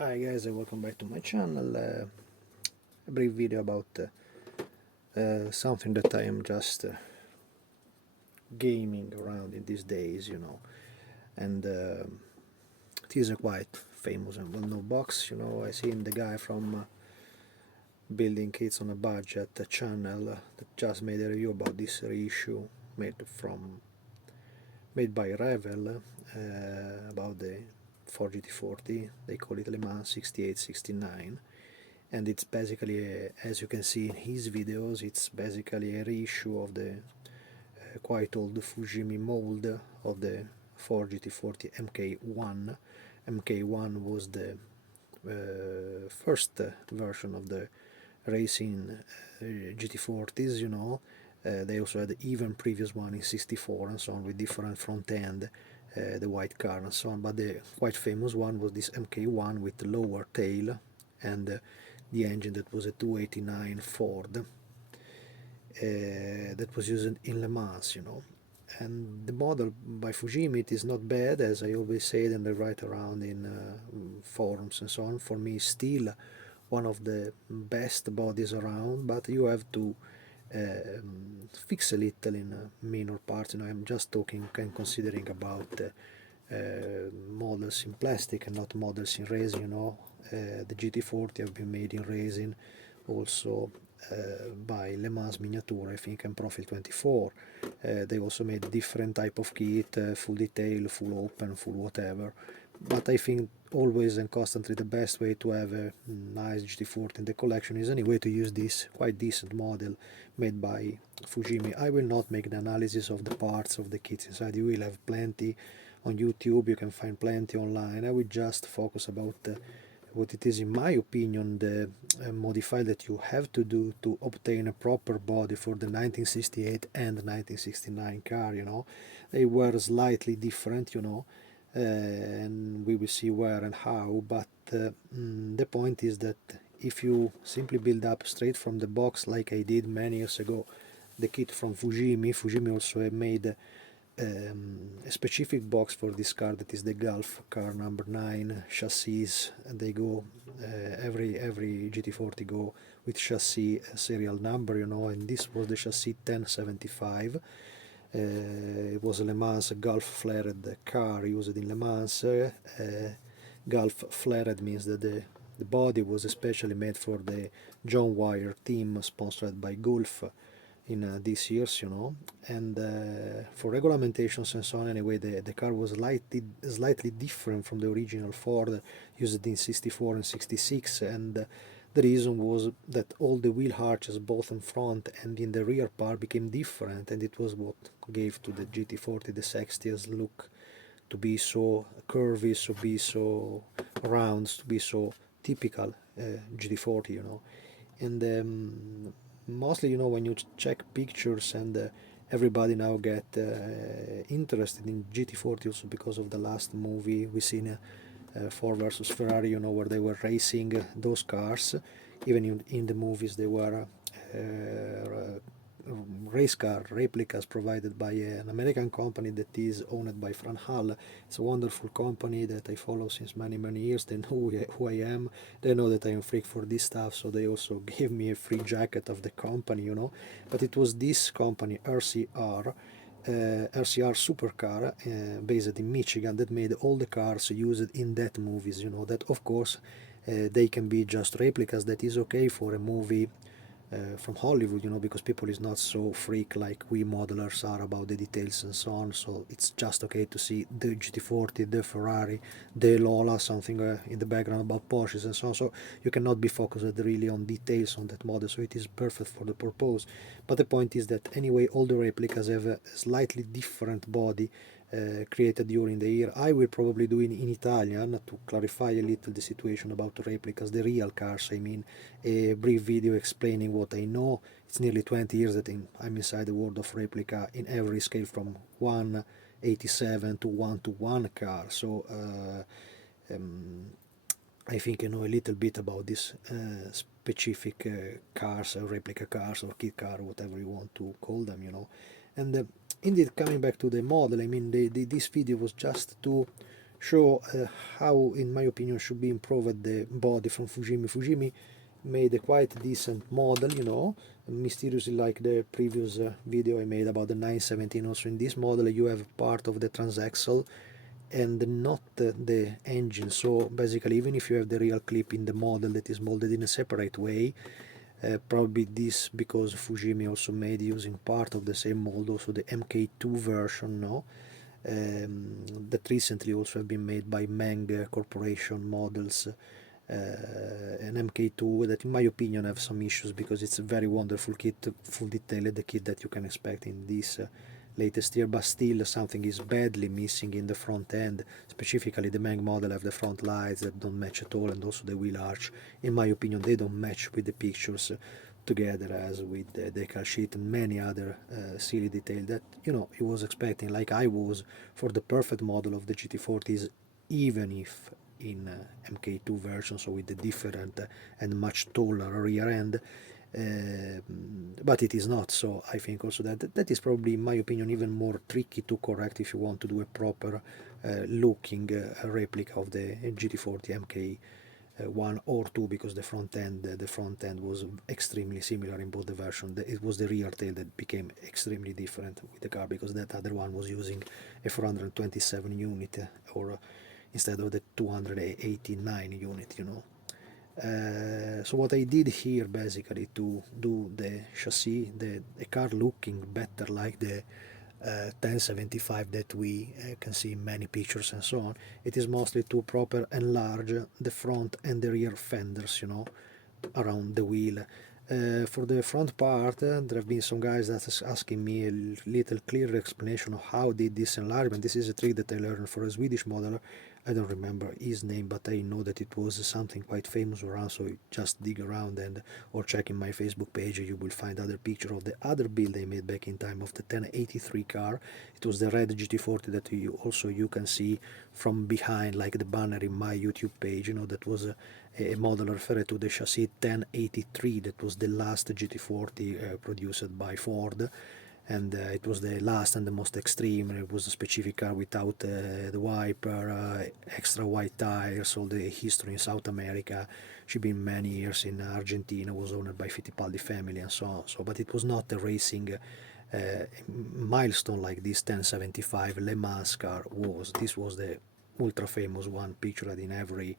Hi guys, and welcome back to my channel. A brief video about something that I am just gaming around in these days, and it is a quite famous and well-known box. I seen the guy from Building Kits on a Budget channel that just made a review about this reissue made by Revel about the 4 GT40. They call it Le Mans 6869. And it's basically, as you can see in his videos, it's basically a reissue of the quite old Fujimi mold of the 4 GT40 MK1. MK1 was the first version of the racing GT40s, they also had even previous one in 64 and so on with different front end, the white car and so on, but the quite famous one was this MK1 with the lower tail and the engine that was a 289 Ford that was used in Le Mans, And the model by Fujimi, it is not bad, as I always say and I write around in forums and so on. For me, still one of the best bodies around, but you have to fix a little in minor parts. I'm just talking and considering about models in plastic and not models in resin. The GT40 have been made in resin, also by Le Mans Miniature, I think, and Profil 24. They also made different type of kit, full detail, full open, full whatever. But I think always and constantly the best way to have a nice GT40 in the collection is anyway to use this quite decent model made by Fujimi. I will not make the analysis of the parts of the kits inside. You will have plenty on YouTube, you can find plenty online. I will just focus about what it is, in my opinion, the modify that you have to do to obtain a proper body for the 1968 and 1969 car. They were slightly different, and we will see where and how, but the point is that if you simply build up straight from the box like I did many years ago the kit from Fujimi also made a specific box for this car, that is the Gulf car number 9 chassis, and they go every GT40 go with chassis serial number, and this was the chassis 1075. It was a Le Mans Gulf flared car used in Le Mans. Gulf flared means that the body was especially made for the John Wire team sponsored by Gulf in these years, and for regulamentations and so on, anyway, the car was slightly different from the original Ford used in 64 and 66, and the reason was that all the wheel arches, both in front and in the rear part, became different, and it was what gave to the GT40 the sexiest look, to be so curvy, to be so round, to be so typical GT40, and mostly, when you check pictures and everybody now get interested in GT40 also because of the last movie we seen, Ford versus Ferrari, where they were racing those cars. Even in the movies they were race car replicas provided by an American company that is owned by Front Fender. It's a wonderful company that I follow since many years. They know who I am, they know that I am a freak for this stuff, so they also gave me a free jacket of the company, but it was this company, RCR supercar, based in Michigan, that made all the cars used in that movies, that of course they can be just replicas. That is okay for a movie from Hollywood, because people is not so freak like we modelers are about the details and so on, so it's just okay to see the GT40, the Ferrari, the Lola, something in the background about Porsches and so on, so you cannot be focused really on details on that model, so it is perfect for the purpose. But the point is that anyway all the replicas have a slightly different body created during the year. I will probably do it in Italian to clarify a little the situation about the replicas, the real cars, I mean, a brief video explaining what I know. It's nearly 20 years that I'm inside the world of replica in every scale from 187 to 1 car, so I think I know a little bit about this specific cars, replica cars or kit car, whatever you want to call them, and indeed, coming back to the model, I mean, this video was just to show how, in my opinion, should be improved the body from Fujimi. Fujimi made a quite decent model, you know, mysteriously like the previous video I made about the 917. Also in this model you have part of the transaxle and not the engine, so basically even if you have the real clip in the model that is molded in a separate way, probably this because Fujimi also made using part of the same mold, also the MK2 version, no? That recently also have been made by Meng Corporation models, an MK2 that in my opinion have some issues because it's a very wonderful kit, full detailed kit that you can expect in this latest year, but still something is badly missing in the front end. Specifically the Meng model have the front lights that don't match at all, and also the wheel arch, in my opinion, they don't match with the pictures together as with the decal sheet and many other silly detail that, you know, he was expecting, like I was, for the perfect model of the GT40s, even if in MK2 version, so with the different and much taller rear end, but it is not. So I think also that is probably, in my opinion, even more tricky to correct if you want to do a proper looking replica of the GT40 MK 1 or 2, because the front end was extremely similar in both the version. It was the rear tail that became extremely different with the car, because that other one was using a 427 unit or instead of the 289 unit, you know. So what I did here basically to do the chassis, the car looking better like the 1075 that we can see in many pictures and so on, it is mostly to proper enlarge the front and the rear fenders, you know, around the wheel. For the front part, there have been some guys that is asking me a little clearer explanation of how did this enlargement. This is a trick that I learned for a Swedish modeler. I don't remember his name, but I know that it was something quite famous around, so just dig around and or check in my Facebook page, you will find other picture of the other build I made back in time of the 1083 car. It was the red GT40 that you can see from behind, like the banner in my YouTube page, you know, that was a model referred to the chassis 1083, that was the last GT40 produced by Ford, and it was the last and the most extreme. It was a specific car without the wiper, extra wide tires, all the history in South America. She been many years in Argentina, was owned by Fittipaldi family and so on. So, but it was not a racing milestone like this 1075 Le Mans car was. This was the ultra famous one pictured in every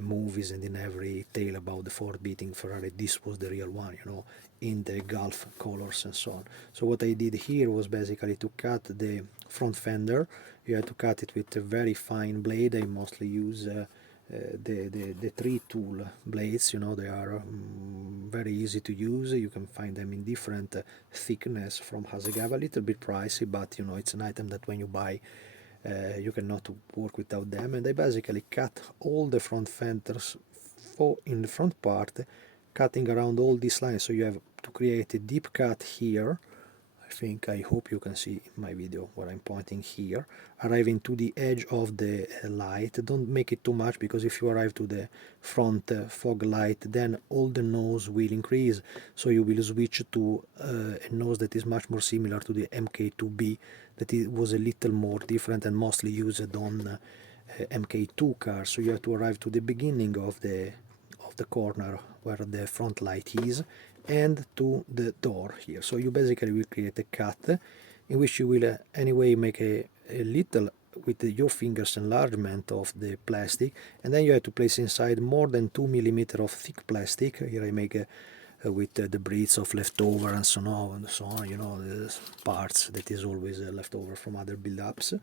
movies and in every tale about the Ford beating Ferrari. This was the real one, you know, in the Gulf colors and so on. So what I did here was basically to cut the front fender. You have to cut it with a very fine blade. I mostly use the 3 tool blades, you know, they are very easy to use. You can find them in different thickness from Hasegawa, a little bit pricey, but you know, it's an item that when you buy you cannot work without them. And I basically cut all the front fenders in the front part, cutting around all these lines. So you have to create a deep cut here. I hope you can see in my video where I'm pointing here, arriving to the edge of the light. Don't make it too much, because if you arrive to the front fog light, then all the nose will increase, so you will switch to a nose that is much more similar to the MK2B, that it was a little more different and mostly used on MK2 cars. So you have to arrive to the beginning of the corner where the front light is, and to the door here. So you basically will create a cut in which you will anyway make a little with your fingers enlargement of the plastic, and then you have to place inside more than 2 millimeters of thick plastic. Here I make with the braids of leftover and so on, you know, the parts that is always leftover from other build-ups.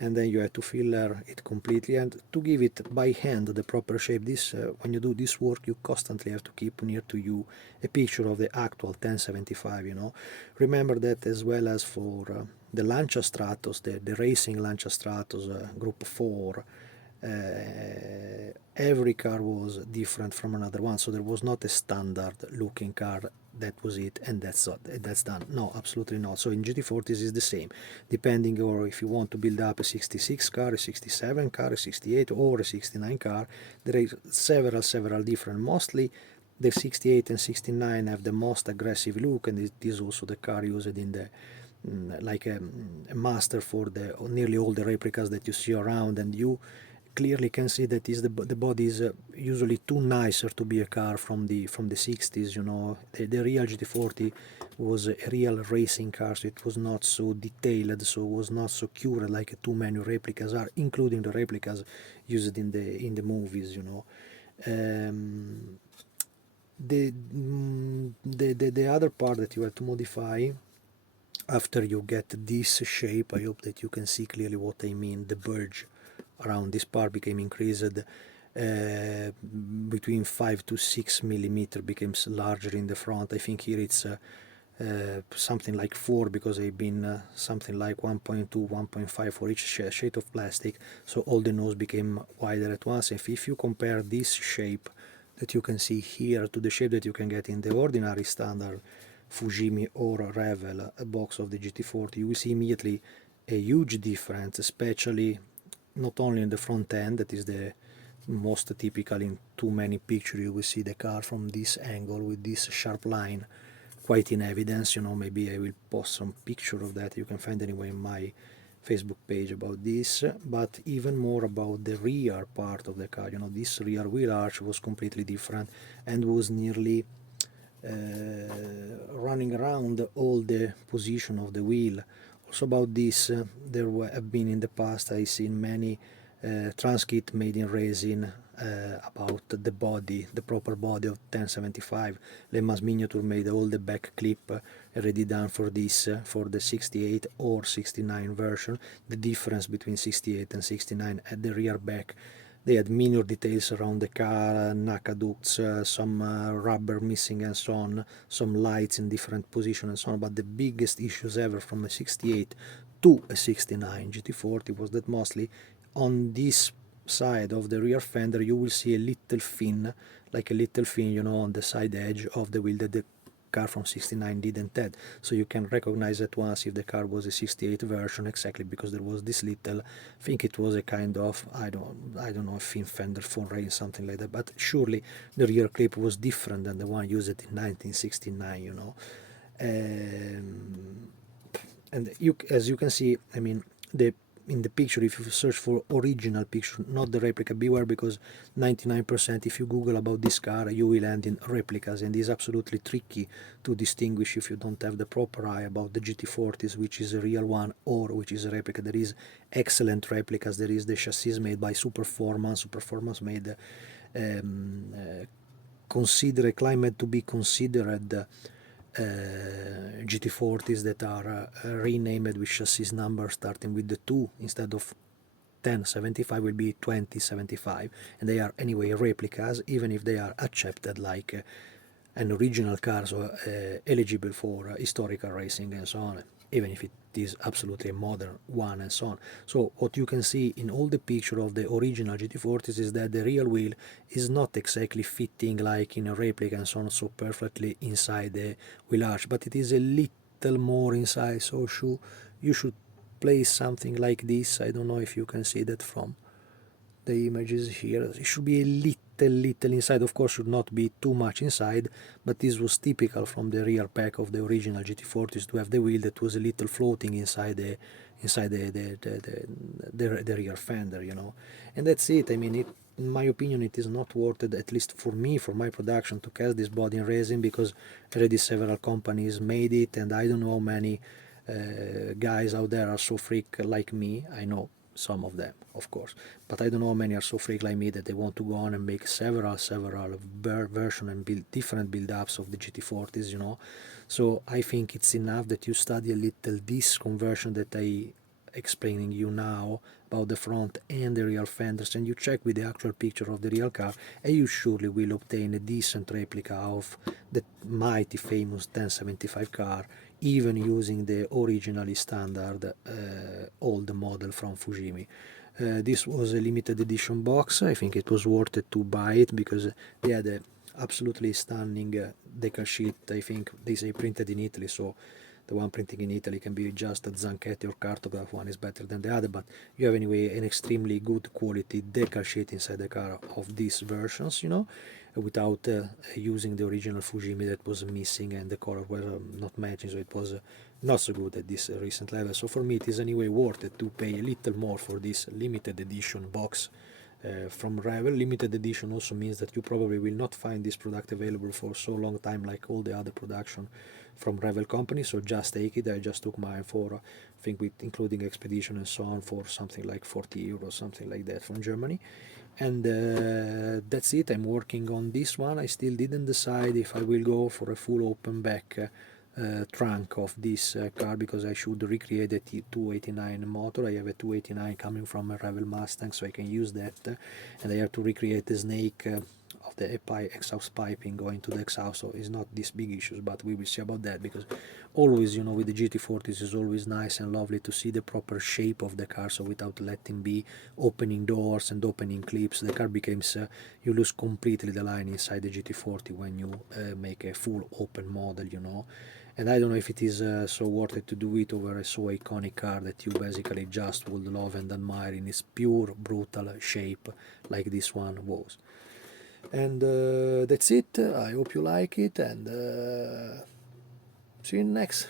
And then you have to filler it completely, and to give it by hand the proper shape. This when you do this work, you constantly have to keep near to you a picture of the actual 1075, you know. Remember that as well as for the Lancia Stratos, the racing Lancia Stratos Group 4, every car was different from another one, so there was not a standard looking car that was it and that's done. No, absolutely not. So in GT40s is the same, depending, or if you want to build up a 66 car, a 67 car, a 68 or a 69 car, there are several different. Mostly the 68 and 69 have the most aggressive look, and it is also the car used in the like a master for nearly all the replicas that you see around, and you clearly can see that the body is usually too nicer to be a car from the 60s. The real GT40 was a real racing car, so it was not so detailed, so it was not so cured like too many replicas are, including the replicas used in the movies. um, the other part that you have to modify after you get this shape, I hope that you can see clearly what I mean. The bulge around this part became increased, between 5 to 6 millimeter becomes larger in the front. I think here it's something like 4, because I've been something like 1.2, 1.5 for each shade of plastic, so all the nose became wider at once. If you compare this shape that you can see here to the shape that you can get in the ordinary standard Fujimi or Revel box of the GT40, you will see immediately a huge difference, especially not only in the front end, that is the most typical in too many pictures. You will see the car from this angle with this sharp line quite in evidence. Maybe I will post some picture of that. You can find anyway in my Facebook page about this, but even more about the rear part of the car. This rear wheel arch was completely different and was nearly running around all the position of the wheel. Also about this, there have been in the past, I seen many transkit made in resin about the body, the proper body of 1075. Le Mans Miniature made all the back clip already done for this, for the 68 or 69 version. The difference between 68 and 69 at the rear back, they had minor details around the car, NACA ducts, some rubber missing and so on, some lights in different positions and so on. But the biggest issues ever from a 68 to a 69 GT40 was that mostly on this side of the rear fender you will see a little fin, like a little fin, on the side edge of the wheel that the car from 69 didn't have. So you can recognize at once if the car was a 68 version, exactly because there was this little, I think it was a kind of, I don't know, a fin fender phone rail, something like that, but surely the rear clip was different than the one used in 1969. And as you can see, I mean, in the picture, if you search for original picture, not the replica, beware, because 99% if you Google about this car you will end in replicas, and it's absolutely tricky to distinguish if you don't have the proper eye about the GT40s, which is a real one or which is a replica. There is excellent replicas. There is the chassis made by Superformance made claimed to be considered GT40s that are renamed with chassis number starting with the 2 instead of 1075 will be 2075, and they are anyway replicas, even if they are accepted like an original car, so eligible for historical racing and so on, even if it is absolutely a modern one and so on. So what you can see in all the picture of the original GT40s is that the real wheel is not exactly fitting like in a replica and so on, so perfectly inside the wheel arch, but it is a little more inside. So you should place something like this. I don't know if you can see that from the images here. It should be a little inside. Of course, should not be too much inside, but this was typical from the rear pack of the original GT40s to have the wheel that was a little floating inside the rear fender, and that's it. I mean, in my opinion, it is not worth it, at least for me, for my production, to cast this body in resin, because already several companies made it, and I don't know how many guys out there are so freak like me. I know some of them, of course, but I don't know how many are so freak like me that they want to go on and make several version and build different build-ups of the GT40s. So I think it's enough that you study a little this conversion that I explaining you now about the front and the rear fenders, and you check with the actual picture of the real car, and you surely will obtain a decent replica of the mighty famous 1075 car, even using the originally standard old model from Fujimi. This was a limited edition box. I think it was worth it to buy it because they had a absolutely stunning decal sheet. I think they say printed in Italy, so the one printing in Italy can be just a Zanchetti or Cartograph. One is better than the other, but you have anyway an extremely good quality decal sheet inside the car of these versions, without using the original Fujimi that was missing and the color were not matching, so it was not so good at this recent level. So for me it is anyway worth it to pay a little more for this limited edition box from Revel. Limited edition also means that you probably will not find this product available for so long time like all the other production from Revel company, so just take it. I just took mine for, I think with including expedition and so on, for something like 40 euros, something like that, from Germany. And that's it. I'm working on this one. I still didn't decide if I will go for a full open back trunk of this car, because I should recreate the 289 motor. I have a 289 coming from a Revel Mustang, so I can use that, and I have to recreate the snake of the exhaust piping going to the exhaust, so it's not this big issues, but we will see about that, because always, with the GT40s, it's always nice and lovely to see the proper shape of the car, so without letting be opening doors and opening clips, the car becomes, you lose completely the line inside the GT40 when you make a full open model, and I don't know if it is so worth it to do it over a so iconic car that you basically just would love and admire in its pure brutal shape like this one was. And that's it. I hope you like it, and see you next.